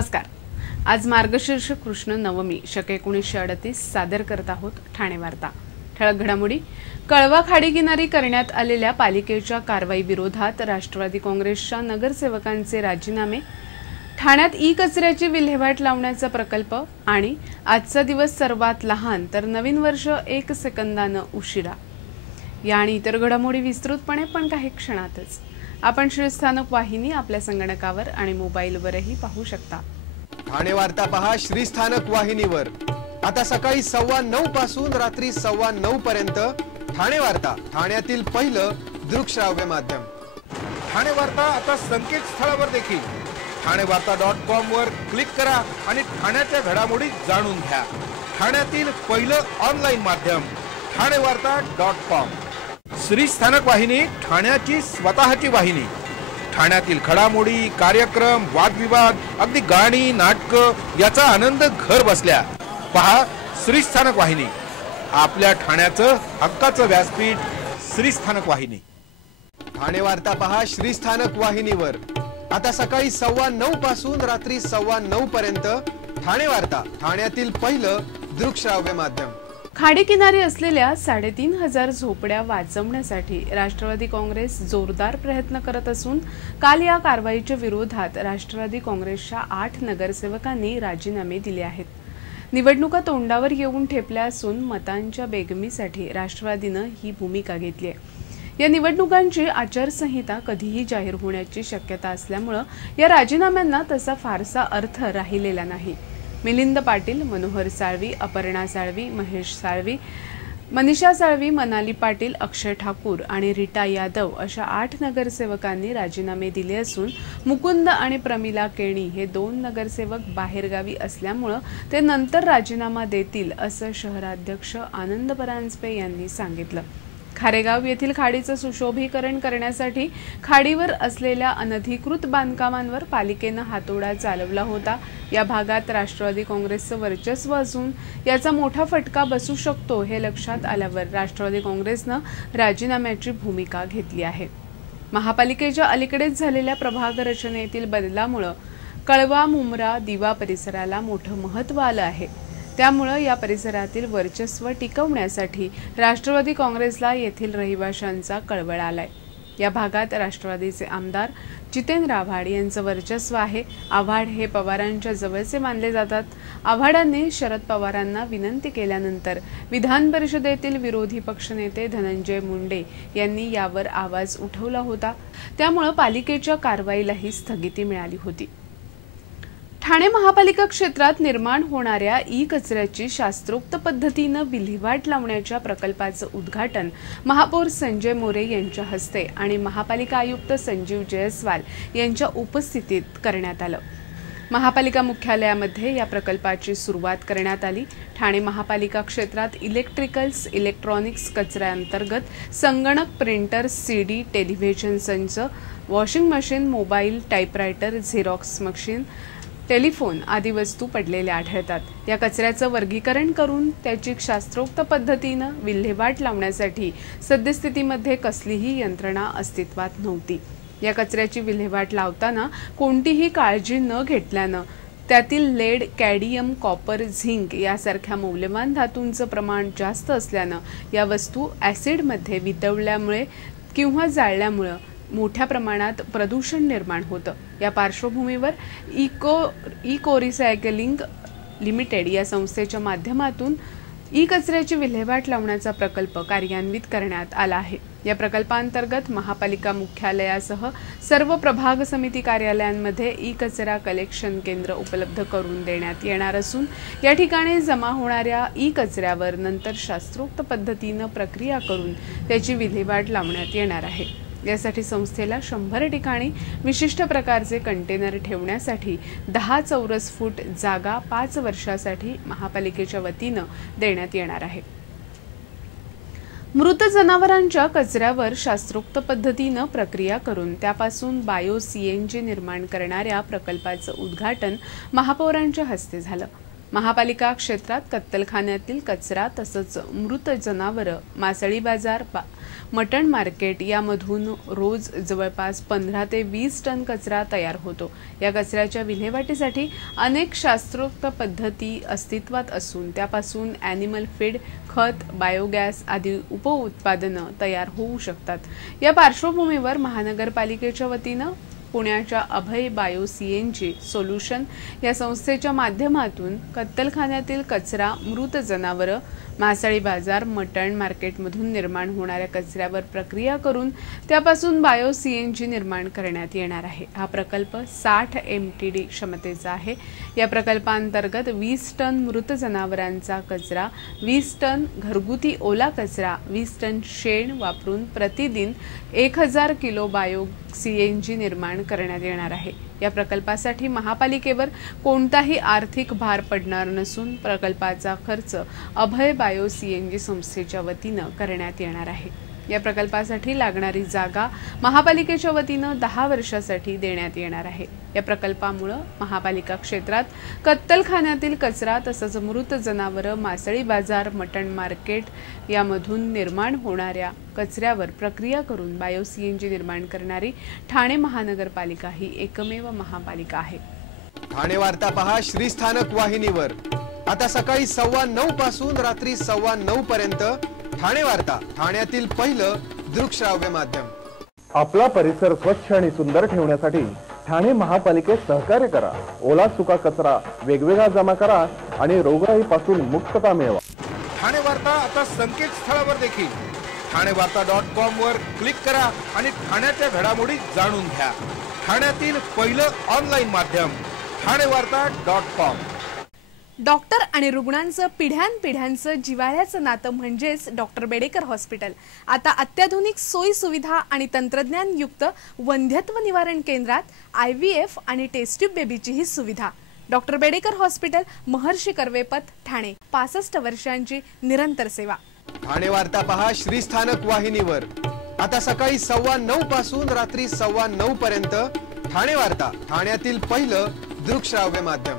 नमस्कार। आज मार्गशीर्ष कृष्ण नवमी शके 1938 सादर करत आहोत ठाणे वार्ता। ठळक घडामोडी। कळवा खाडी किनारी करण्यात आलेल्या पालिकेच्या कारवाई विरोधात राष्ट्रवादी काँग्रेसच्या नगरसेवकांचे राजीनामे, ठाण्यात ई कचऱ्याची विल्हेवाट लावण्याचा प्रकल्प आणि आजचा दिवस सर्वात लहान तर नवीन वर्ष 1 सेकंदानं उशिरा। या आणि इतर घडामोडी विस्तृतपणे पण काही क्षणातच आपण श्रीस्थानक वाहिनी आपल्या संगणकावर आणि मोबाईलवरही पाहू शकता। ठाणे वार्ता पहा श्रीस्थानक वाहिनीवर। आता सकाळी 9:15 पासून रात्री 9:15 पर्यंत ठाणे वार्ता, ठाण्यातील पहिलं दृकश्राव्य माध्यम। ठाणे वार्ता आता संकेतस्थळावर देखील ठाणेवार्ता.com वर क्लिक करा आणि ठाण्याच्या घडामोडी जाणून घ्या। ठाण्यातील पहिलं ऑनलाईन माध्यम ठाणेवार्ता.com। श्रीस्थानक वाहिनी ठाण्याची स्वतःची वाहिनी। ठाण्यातील घडामोडी, कार्यक्रम, वादविवाद, अगदी गाणी, नाटक याचा आनंद घर बसल्या पहा श्रीस्थानक वाहिनी। आपल्या ठाण्याचं हक्काचं व्यासपीठ श्रीस्थानक वाहिनी। ठाणे वार्ता पहा श्रीस्थानक वाहिनीवर। आता सकाळी 9:15 पासून रात्री 9:15 पर्यंत ठाणे वार्ता, ठाण्यातील पहिलं दृकश्राव्य माध्यम। खाडी किनारी असलेल्या 3,500 झोपड्या वाचवण्यासाठी राष्ट्रवादी काँग्रेस जोरदार प्रयत्न करत असून काल या कारवाईच्या विरोधात राष्ट्रवादी काँग्रेसच्या 8 नगरसेवकांनी राजीनामे दिले आहेत। निवडणुका तोंडावर येऊन ठेपल्या असून मतांच्या बेगमीसाठी राष्ट्रवादीनं ही भूमिका घेतली आहे। या निवडणुकांची आचारसंहिता कधीही जाहीर होण्याची शक्यता असल्यामुळे या राजीनाम्यांना तसा फारसा अर्थ राहिलेला नाही। मिलिंद पाटील, मनोहर साळवी, अपर्णा साळवी, महेश साळवी, मनीषा साळवी, मनाली पाटील, अक्षय ठाकूर आणि रीटा यादव अशा 8 नगरसेवकांनी राजीनामे दिले असून मुकुंद आणि प्रमिला केणी हे 2 नगरसेवक बाहेरगावी असल्यामुळे ते नंतर राजीनामा देतील असं शहराध्यक्ष आनंद परांजपे यांनी सांगितलं। खारेगाव येथील खाडीचं सुशोभीकरण करण्यासाठी खाडीवर असलेल्या अनधिकृत बांधकामांवर पालिकेनं हातोडा चालवला होता। या भागात राष्ट्रवादी काँग्रेसचं वर्चस्व असून याचा मोठा फटका बसू शकतो हे लक्षात आल्यावर राष्ट्रवादी काँग्रेसनं राजीनाम्याची भूमिका घेतली आहे। महापालिकेच्या अलीकडेच झालेल्या प्रभाग रचनेतील बदलामुळे कळवा, मुंब्रा, दिवा परिसराला मोठं महत्त्व आलं आहे। त्यामुळे या परिसरातील वर्चस्व टिकवण्यासाठी राष्ट्रवादी काँग्रेसला येथील रहिवाशांचा कळवळ आलाय। या भागात राष्ट्रवादीचे आमदार जितेंद्र आव्हाड यांचं वर्चस्व आहे। आव्हाड हे पवारांच्या जवळचे मानले जातात। आव्हाडांनी शरद पवारांना विनंती केल्यानंतर विधान परिषदेतील विरोधी पक्षनेते धनंजय मुंडे यांनी यावर आवाज उठवला होता। त्यामुळे पालिकेच्या कारवाईलाही स्थगिती मिळाली होती। ठाणे महापालिका क्षेत्रात निर्माण होणाऱ्या ई कचऱ्याची शास्त्रोक्त पद्धतीनं विल्हेवाट लावण्याच्या प्रकल्पाचं उद्घाटन महापौर संजय मोरे यांच्या हस्ते आणि महापालिका आयुक्त संजीव जयस्वाल यांच्या उपस्थितीत करण्यात आलं। महापालिका मुख्यालयामध्ये या प्रकल्पाची सुरुवात करण्यात आली। ठाणे महापालिका क्षेत्रात इलेक्ट्रॉनिक्स कचऱ्याअंतर्गत संगणक, प्रिंटर, सीडी, टेलिव्हिजन संच, washing machine, mobile, typewriter, xerox machine, telephone आदी वस्तू पडलेल्या आढळतात। या कचऱ्याचं वर्गीकरण करून त्याची शास्त्रोक्त पद्धतीनं विल्हेवाट लावण्यासाठी सद्यस्थितीमध्ये कसलीही यंत्रणा अस्तित्वात नव्हती। या कचऱ्याची विल्हेवाट लावताना कोणतीही काळजी न घेतल्यानं त्यातील लेड, कॅडमियम, कॉपर, झिंक यासारख्या मौल्यवान धातूंचं प्रमाण जास्त असल्यानं या वस्तू ॲसिडमध्ये वितळल्यामुळे किंवा जाळल्यामुळे मोठ्या प्रमाणात प्रदूषण निर्माण होतं। या पार्श्वभूमीवर इको रिसायकलिंग लिमिटेड या संस्थेच्या माध्यमातून ई कचऱ्याची विल्हेवाट लावण्याचा प्रकल्प कार्यान्वित करण्यात आला आहे। या प्रकल्पांतर्गत महापालिका मुख्यालयासह सर्व प्रभाग समिती कार्यालयांमध्ये ई कचरा कलेक्शन केंद्र उपलब्ध करून देण्यात येणार असून या ठिकाणी जमा होणाऱ्या ई कचऱ्यावर नंतर शास्त्रोक्त पद्धतीनं प्रक्रिया करून त्याची विल्हेवाट लावण्यात येणार आहे। यासाठी संस्थेला 100 ठिकाणी विशिष्ट प्रकारचे कंटेनर ठेवण्यासाठी 10 चौरस फूट जागा 5 वर्षासाठी महापालिकेच्या वतीनं देण्यात येणार आहे। मृत जनावरांच्या कचऱ्यावर शास्त्रोक्त पद्धतीनं प्रक्रिया करून त्यापासून बायो सीएनजी निर्माण करणाऱ्या प्रकल्पाचं उद्घाटन महापौरांच्या हस्ते झालं। महापालिका क्षेत्रात कत्तलखान्यातील कचरा तसंच मृत जनावरं, मासळी बाजार, मटण मार्केट यामधून रोज जवळपास 15 ते 20 टन कचरा तयार होतो। या कचऱ्याच्या विल्हेवाटीसाठी अनेक शास्त्रोक्त पद्धती अस्तित्वात असून त्यापासून ॲनिमल फीड, खत, बायोगॅस आदी उपउत्पादनं तयार होऊ शकतात। या पार्श्वभूमीवर महानगरपालिकेच्या वतीनं पुण्याच्या अभय बायो सीएनजी सोल्युशन या संस्थेच्या माध्यमातून कत्तलखान्यातील कचरा, मृत जनावरं, मासळी बाजार, मटण मार्केटमधून निर्माण होणाऱ्या कचऱ्यावर प्रक्रिया करून त्यापासून बायो सीएनजी निर्माण करण्यात येणार आहे। हा प्रकल्प 60 MTD क्षमतेचा आहे। या प्रकल्पांतर्गत 20 टन मृत जनावरांचा कचरा, 20 टन घरगुती ओला कचरा, 20 टन शेण वापरून प्रतिदिन 1000 किलो बायो सीएनजी निर्माण करण्यात येणार आहे। या प्रकल्पासाठी महापालिकेवर कोणताही आर्थिक भार पडणार नसून प्रकल्पाचा खर्च अभय बायो सीएनजी संस्थेच्या वतीनं करण्यात येणार आहे। या प्रकल्पासाठी लागणारी जागा महापालिकेच्या वतीनं 10 वर्षासाठी देण्यात येणार आहे। या प्रकल्पामुळे महापालिका क्षेत्रात कत्तलखान्यातील कचरा तसंच मृत जनावरं, मासळी बाजार, मटण मार्केट यामधून निर्माण होणाऱ्या कचऱ्यावर प्रक्रिया करून बायो सीएनजी निर्माण करणारी ठाणे महानगरपालिका ही एकमेव महापालिका आहे। ठाणे वार्ता पहा श्रीस्थानक वाहिनीवर आता सकाळी 9:15 पासून रात्री 9:15 पर्यंत। ठाणे वार्ता, ठाण्यातील पहिलं दृकश्राव्य माध्यम। आपला परिसर स्वच्छ आणि सुंदर ठेवण्यासाठी ठाणे महापालिकेत सहकार्य करा। ओला सुका कचरा वेगवेगळा जमा करा आणि रोगराईपासून मुक्तता मिळवा। ठाणे वार्ता आता संकेतस्थळावर देखील ठाणेवार्ता.com वर क्लिक करा आणि ठाण्याच्या घडामोडी जाणून घ्या। ठाण्यातील पहिलं ऑनलाईन माध्यम ठाणेवार्ता.com। डॉक्टर आणि रुग्णांचं पिढ्यानपिढ्यांचं जिव्हाळ्याचं नातं म्हणजेच डॉक्टर बेडेकर हॉस्पिटल आता अत्याधुनिक सोयी सुविधा आणि तंत्रज्ञान युक्त वंध्यत्व निवारण केंद्रात IVF आणि टेस्ट ट्यूब बेबीची ही सुविधा। डॉक्टर बेडेकर हॉस्पिटल, महर्षी कर्वेपथ, ठाणे। 65 वर्षांची निरंतर सेवा। ठाणे वार्ता पहा श्रीस्थानक वाहिनीवर आता सकाळी 9:15 पासून रात्री 9:15 पर्यंत। ठाणे वार्ता, ठाण्यातील पहिलं दृकश्राव्य माध्यम।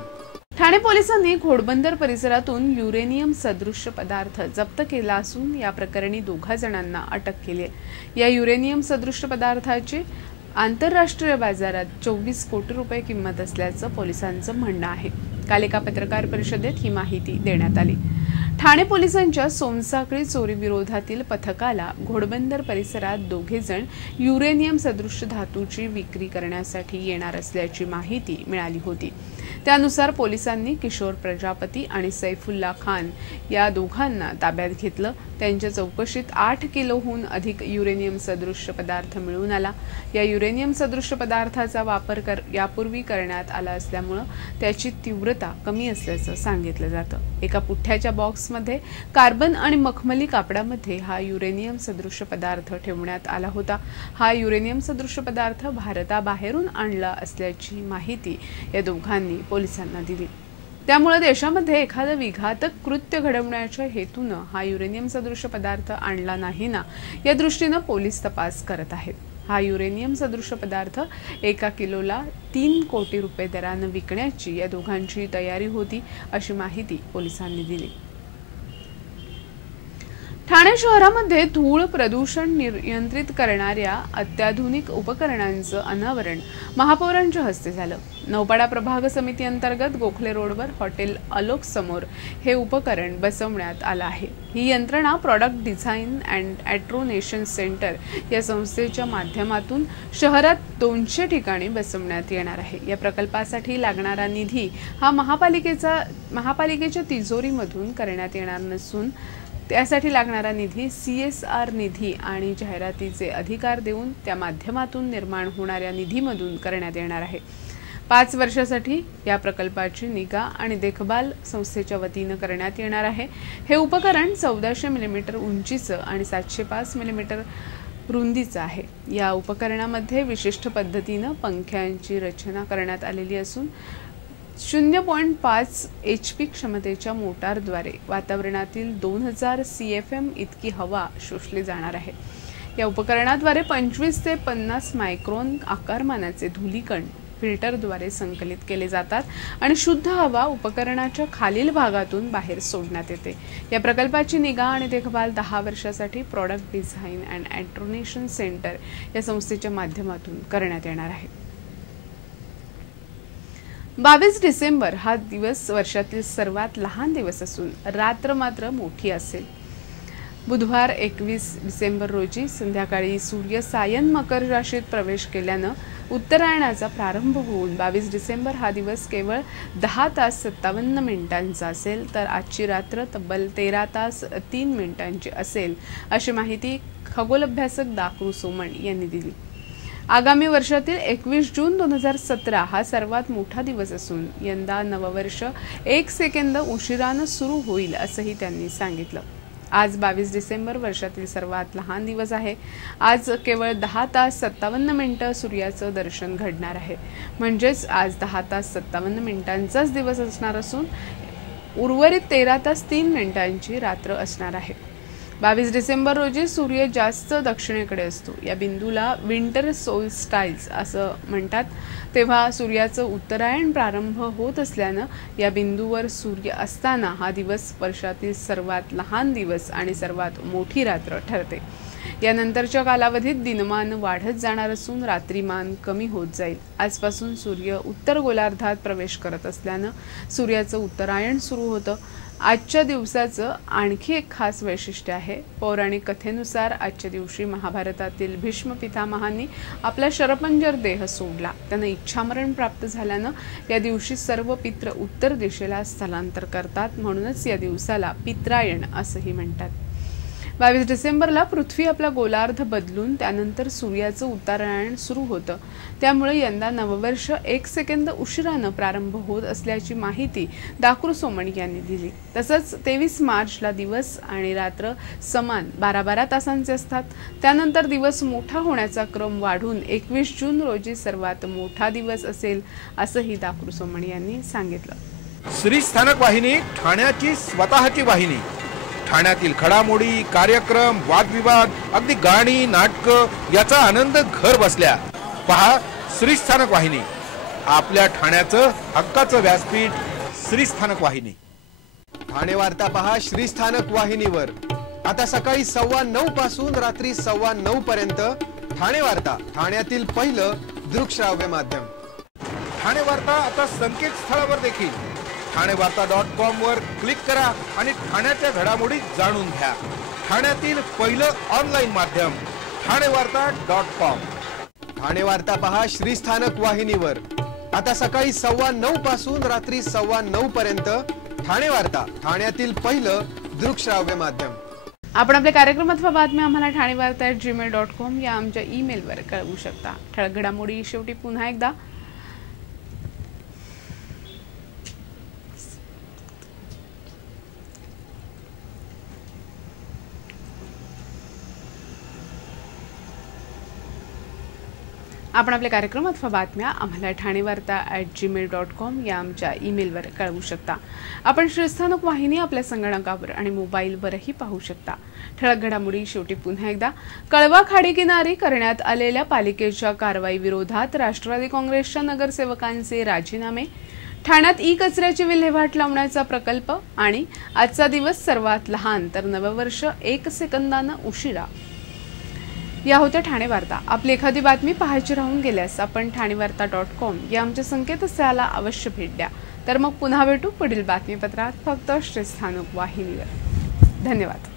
ठाणे पोलिसांनी घोडबंदर परिसरातून युरेनियम सदृश पदार्थ जप्त केला असून या प्रकरणी 2 जणांना अटक केली आहे। या युरेनियम सदृश पदार्थाची आंतरराष्ट्रीय बाजारात 24 कोटी रुपये किंमत असल्याचं पोलिसांचं म्हणणं आहे। काल एका पत्रकार परिषदेत ही माहिती देण्यात आली। ठाणे पोलिसांच्या सोनसाखळी चोरी विरोधातील पथकाला घोडबंदर परिसरात 2 जण युरेनियम सदृश धातूची विक्री करण्यासाठी येणार असल्याची माहिती मिळाली होती। त्यानुसार पोलिसांनी किशोर प्रजापती आणि सैफुल्ला खान या दोघांना ताब्यात घेतलं। त्यांच्या चौकशीत 8 किलोहून अधिक युरेनियम सदृश पदार्थ मिळून आला। या युरेनियम सदृश पदार्थाचा वापर यापूर्वी करण्यात आला असल्यामुळे त्याची तीव्रता कमी असल्याचं सांगितलं जातं। एका पुठ्ठ्याच्या बॉक्समध्ये कार्बन आणि मखमली कापडामध्ये हा युरेनियम सदृश पदार्थ ठेवण्यात आला होता। हा युरेनियम सदृश पदार्थ भारताबाहेरून आणला असल्याची माहिती या दोघांनी पोलिसांना दिली। त्यामुळे देशामध्ये एखादं विघातक कृत्य घडवण्याच्या हेतूनं हा युरेनियम सदृश पदार्थ आणला नाही ना, या दृष्टीनं पोलीस तपास करत आहेत। हा युरेनियम सदृश पदार्थ 1 किलोला 3 कोटी रुपये दरानं विकण्याची या दोघांची तयारी होती, अशी माहिती पोलिसांनी दिली। ठाणे शहरामध्ये धूळ प्रदूषण नियंत्रित करणाऱ्या अत्याधुनिक उपकरणांचं अनावरण महापौरांच्या हस्ते झालं। नौपाडा प्रभाग समिती अंतर्गत गोखले रोडवर हॉटेल अलोक समोर हे उपकरण बसवण्यात आलं आहे। ही यंत्रणा प्रॉडक्ट डिझाईन अँड ॲट्रोनेशन सेंटर या संस्थेच्या माध्यमातून शहरात 200 ठिकाणी बसवण्यात येणार आहे। या प्रकल्पासाठी लागणारा निधी हा महापालिकेच्या तिजोरीमधून करण्यात येणार नसून त्यासाठी लागणारा निधी CSR निधी आणि जाहिरातीचे अधिकार देऊन त्या माध्यमातून निर्माण होणाऱ्या निधीमधून करण्यात येणार आहे। 5 वर्षासाठी या प्रकल्पाची निगा आणि देखभाल संस्थेच्या वतीनं करण्यात येणार आहे। हे उपकरण 1400 मिलीमीटर उंचीचं आणि 705 मिलीमीटर रुंदीचं आहे। या उपकरणामध्ये विशिष्ट पद्धतीनं पंख्यांची रचना करण्यात आलेली असून 0.5 HP क्षमतेच्या मोटारद्वारे वातावरणातील 2000 CFM इतकी हवा शोषली जाणार आहे। या उपकरणाद्वारे 25 ते 50 मायक्रॉन आकारमानाचे धूलिकण फिल्टरद्वारे संकलित केले जातात आणि शुद्ध हवा उपकरणाच्या खालील भागातून बाहेर सोडण्यात येते। या प्रकल्पाची निगा आणि देखभाल 10 वर्षासाठी प्रॉडक्ट डिझाईन अँड ॲट्रोनेशन सेंटर या संस्थेच्या माध्यमातून करण्यात येणार आहे। 22 डिसेंबर हा दिवस वर्षातील सर्वात लहान दिवस असून रात्र मात्र मोठी असेल। बुधवार 21 डिसेंबर रोजी संध्याकाळी सूर्य सायन मकर राशीत प्रवेश केल्यानं उत्तरायणाचा प्रारंभ होऊन 22 डिसेंबर हा दिवस केवळ 10 तास 57 मिनिटांचा असेल, तर आजची रात्र तब्बल 13 तास 3 मिनिटांची असेल, अशी माहिती खगोलअभ्यासक दाकरू सोमण यांनी दिली। आगामी वर्षातील 21 जून 2017 हा सर्वात मोठा दिवस असून यंदा नववर्ष 1 सेकंद उशिरानं सुरू होईल असंही त्यांनी सांगितलं। आज 22 डिसेंबर वर्षातील सर्वात लहान दिवस आहे। आज केवळ 10 तास 57 मिनिटं सूर्याचं दर्शन घडणार आहे, म्हणजेच आज 10 तास 57 मिनिटांचाच दिवस असणार असून उर्वरित 13 तास 3 मिनिटांची रात्र असणार आहे। 22 डिसेंबर रोजी सूर्य जास्त दक्षिणेकडे असतो। या बिंदूला विंटर सोलस्टाईस असं म्हणतात। तेव्हा सूर्याचं उत्तरायण प्रारंभ होत असल्यानं या बिंदूवर सूर्य असताना हा दिवस वर्षातील सर्वात लहान दिवस आणि सर्वात मोठी रात्र ठरते। यानंतरच्या कालावधीत दिनमान वाढत जाणार असून रात्रीमान कमी होत जाईल। आजपासून सूर्य उत्तर गोलार्धात प्रवेश करत असल्यानं सूर्याचं उत्तरायण सुरू होतं। आजच्या दिवसाचं आणखी एक खास वैशिष्ट्य आहे। पौराणिक कथेनुसार आजच्या दिवशी महाभारतातील भीष्म पितामहांनी आपला शरपंजर देह सोडला। त्यांना इच्छामरण प्राप्त झाल्यानं या दिवशी सर्व पित्र उत्तर दिशेला स्थलांतर करतात, म्हणूनच या दिवसाला पित्रायण असंही म्हणतात। 22 डिसेंबरला पृथ्वी आपला गोलार्ध बदलून त्यानंतर सूर्याचं उत्तरायण सुरू होतं। त्यामुळे यंदा नववर्ष 1 सेकंद उशिरानं प्रारंभ होत असल्याची माहिती दाकरू सोमण यांनी दिली। तसंच 23 मार्चला दिवस आणि रात्र समान 12-12 तासांचे असतात। त्यानंतर दिवस मोठा होण्याचा क्रम वाढून 21 जून रोजी सर्वात मोठा दिवस असेल, असंही दाकरू सोमण यांनी सांगितलं। श्रीस्थानक वाहिनी ठाण्याची स्वतःची वाहिनी। ठाण्यातील घडामोडी, कार्यक्रम, वादविवाद, अगदी गाणी, नाटकं याचा आनंद घर बसल्या पहा श्रीस्थानक वाहिनी। आपल्या ठाण्याचं हक्काचं व्यासपीठ श्रीस्थानक वाहिनी। ठाणे वार्ता पहा श्रीस्थानक वाहिनीवर। आता सकाळी 9:15 पासून रात्री 9:15 पर्यंत ठाणे वार्ता, ठाण्यातील पहिलं दृकश्राव्य माध्यम। ठाणे वार्ता आता संकेतस्थळावर देखील ठाणेवार्ता.com वर क्लिक करा आणि ठाण्याच्या घडामोडी जाणून घ्या। ठाण्यातील पहिलं ऑनलाईन माध्यम ठाणेवार्ता.com। ठाणे वार्ता पहा श्रीस्थानक वाहिनीवर। आता सकाळी 9:15 पासून रात्री 9:15 पर्यंत ठाणे वार्ता, ठाण्यातील पहिलं दृकश्राव्य माध्यम। आपण आपले कार्यक्रम अथवा बातम्या आम्हाला ठाणेवार्ता@gmail.com या आमच्या ईमेलवर कळवू शकता। ठळक घडामोडी शेवटी पुन्हा एकदा आपण आपले कार्यक्रम अथवा बातम्या आम्हाला ठाणेवार्ता@gmail.com या आमच्या ईमेलवर कळवू शकता। आपण श्रीस्थानक वाहिनी आपल्या संगणकावर आणि मोबाईलवरही पाहू शकता। ठळक घडामोडी शेवटी पुन्हा एकदा कळवा खाडीकिनारी करण्यात आलेल्या पालिकेच्या कारवाई विरोधात राष्ट्रवादी काँग्रेसच्या नगरसेवकांचे राजीनामे, ठाण्यात कचऱ्याची विल्हेवाट लावण्याचा प्रकल्प आणि आजचा दिवस सर्वात लहान तर नववर्ष 1 सेकंदानं उशिरा। या होत्या ठाणे वार्ता। आपली एखादी बातमी पाहायची राहून गेल्यास आपण ठाणेवार्ता.com या आमच्या संकेतस्थळाला अवश्य भेट द्या। तर मग पुन्हा भेटू पुढील बातमीपत्रात फक्त श्रीस्थानक वाहिनीवर। धन्यवाद।